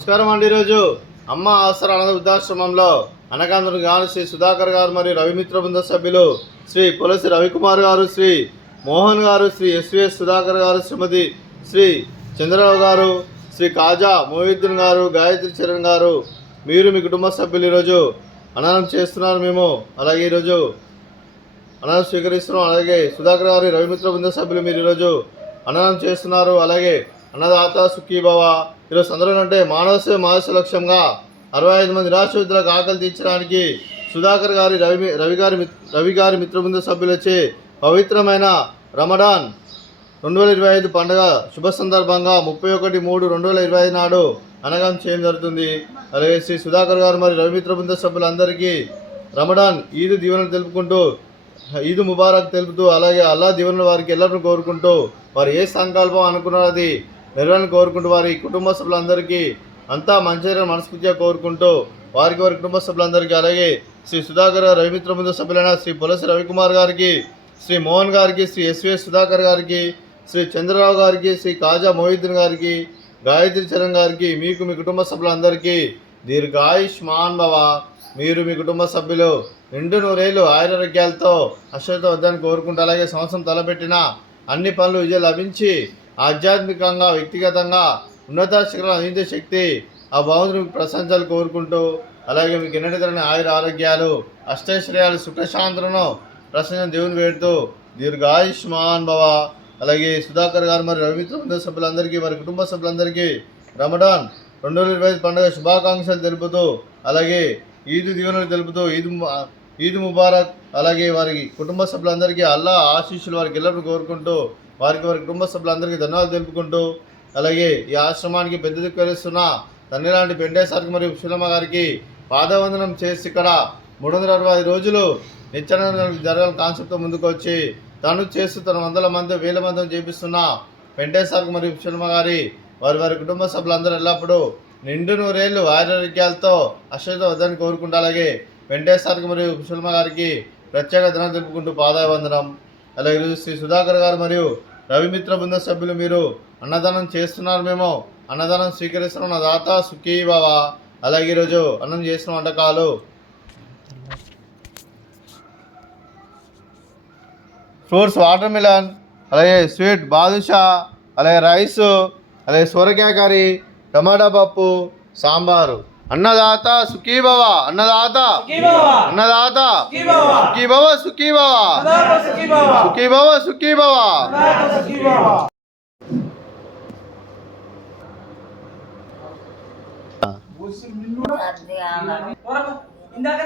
నమస్కారం అండి. ఈరోజు అమ్మ ఆసరా అనాథ వృద్ధాశ్రమంలో అనగాంధ్ర గారు శ్రీ సుధాకర్ గారు మరియు రవిమిత్ర బృంద సభ్యులు శ్రీ పులసి రవికుమార్ గారు, శ్రీ మోహన్ గారు, శ్రీ ఎస్విఎస్ సుధాకర్ గారు, శ్రీమతి శ్రీ చంద్రరావు గారు, శ్రీ కాజా మొహిద్దీన్ గారు, గాయత్రి చరణ్ గారు, మీరు మీ కుటుంబ సభ్యులు ఈరోజు అన్నదానం చేస్తున్నారు. మేము అలాగే ఈరోజు అన్నదానం స్వీకరిస్తున్నాం. అలాగే సుధాకర్ గారు రవిమిత్ర బృంద సభ్యులు మీరు ఈరోజు అన్నదానం చేస్తున్నారు. అలాగే అన్నదాత సుఖీభవ. ఈరోజు సందర్భం అంటే మానవ మానస లక్ష్యంగా 65 మంది నిరాశ్రితులకు ఆకలి తీర్చడానికి సుధాకర్ గారి రవి గారి మిత్రబృంద సభ్యులచే పవిత్రమైన రమడాన్ 2025 పండుగ శుభ సందర్భంగా 31/3/2025 నాడు అన్నదానం చేయడం జరుగుతుంది. అలాగే శ్రీ సుధాకర్ గారు మరియు రవిమిత్ర బృంద సభ్యులందరికీ రమడాన్ ఈద్ దీవెనలు తెలుపుకుంటూ, ఈద్ ముబారక్ తెలుపుతూ, అలాగే అల్లా దీవెనలు వారికి ఎల్లప్పుడూ కోరుకుంటూ, వారు ఏ సంకల్పం అనుకున్నారో అది నెరవేరని కోరుకుంటూ, వారి కుటుంబ సభ్యులందరికీ అంతా మంచిగా మనస్ఫూర్తిగా కోరుకుంటూ, వారి కుటుంబ సభ్యులందరికీ, అలాగే శ్రీ సుధాకర్ గారు రవిమిత్ర బృంద సభ్యులైన శ్రీ పులసి రవికుమార్ గారికి, శ్రీ మోహన్ గారికి, శ్రీ ఎస్విఎస్ సుధాకర్ గారికి, శ్రీ చంద్రరావు గారికి, శ్రీ కాజా మొహిద్దీన్ గారికి, గాయత్రి చరణ్ గారికి, మీకు మీ కుటుంబ సభ్యులందరికీ దీర్ఘాయుష్మాన్ భవ. మీరు మీ కుటుంబ సభ్యులు నిండు నూరేళ్ళు ఆయురారోగ్యాలతో అశ్వత వద్దని కోరుకుంటూ, అలాగే సంవత్సరం తలపెట్టిన అన్ని పనులు విజయం లభించి ఆధ్యాత్మికంగా వ్యక్తిగతంగా ఉన్నత శిఖరాలు అందించే శక్తి ఆ భగవంతునికి ప్రశంసలు కోరుకుంటూ, అలాగే మీకు ఎన్నటితరని ఆయుర ఆరోగ్యాలు, అష్టైశ్వర్యాలు, సుఖశాంతులను ప్రశంస దేవుని వేడుతూ దీర్ఘాయుష్మాన్ భవ. అలాగే సుధాకర్ గారు మరియు రవిమిత్ర బృంద సభ్యులందరికీ, వారి కుటుంబ సభ్యులందరికీ రమడాన్ 2025 పండుగ శుభాకాంక్షలు తెలుపుతూ, అలాగే ఈద్ దీవెనలు తెలుపుతూ, ఈద్ ముబారక్. అలాగే వారి కుటుంబ సభ్యులందరికీ అల్లా ఆశీస్సులు వారికి ఎల్లప్పుడూ కోరుకుంటూ, వారి కుటుంబ సభ్యులందరికీ ధన్యవాదాలు తెలుపుకుంటూ, అలాగే ఈ ఆశ్రమానికి పెద్ద దిక్కువస్తున్న తండ్రి లాంటి పెండేశ్వరికి మరియు సులమ్మ గారికి పాదవందనం చేసి ఇక్కడ 365 రోజులు నిత్యాన జరగాలని కాన్సెప్ట్తో ముందుకు వచ్చి తను చేస్తూ తన వందల మంది వేల మంది చేపిస్తున్న పెండేశ్వరికి మరియు సులమ్మ గారి వారి కుటుంబ సభ్యులందరూ ఎల్లప్పుడూ నిండు నూరేళ్ళు ఆరోగ్యాలతో అశ్వత వద్దని కోరుకుంటూ, అలాగే వెంకటేశ్వరికి మరియు సులమ్మ గారికి ప్రత్యేక ధనం తెలుపుకుంటూ పాదావందనం. అలాగే ఈరోజు శ్రీ సుధాకర్ గారు మరియు రవిమిత్ర బృంద సభ్యులు మీరు అన్నదానం చేస్తున్నారు. మేము అన్నదానం స్వీకరిస్తున్నాం. నా దాత సుఖీ భవ. అలాగే ఈరోజు అన్నం చేసిన వంటకాలు ఫ్రూట్స్ వాటర్ మిలన్, అలాగే స్వీట్ బాదుషా, అలాగే రైస్, అలాగే సొరకాయ కర్రీ, టమాటా పప్పు, సాంబారు. అన్నదాత సుఖీభవ. అన్నదాత అన్నదాత సుఖీభవ సుఖీభవ సుఖీభవ సుఖీభవ. ఇందాక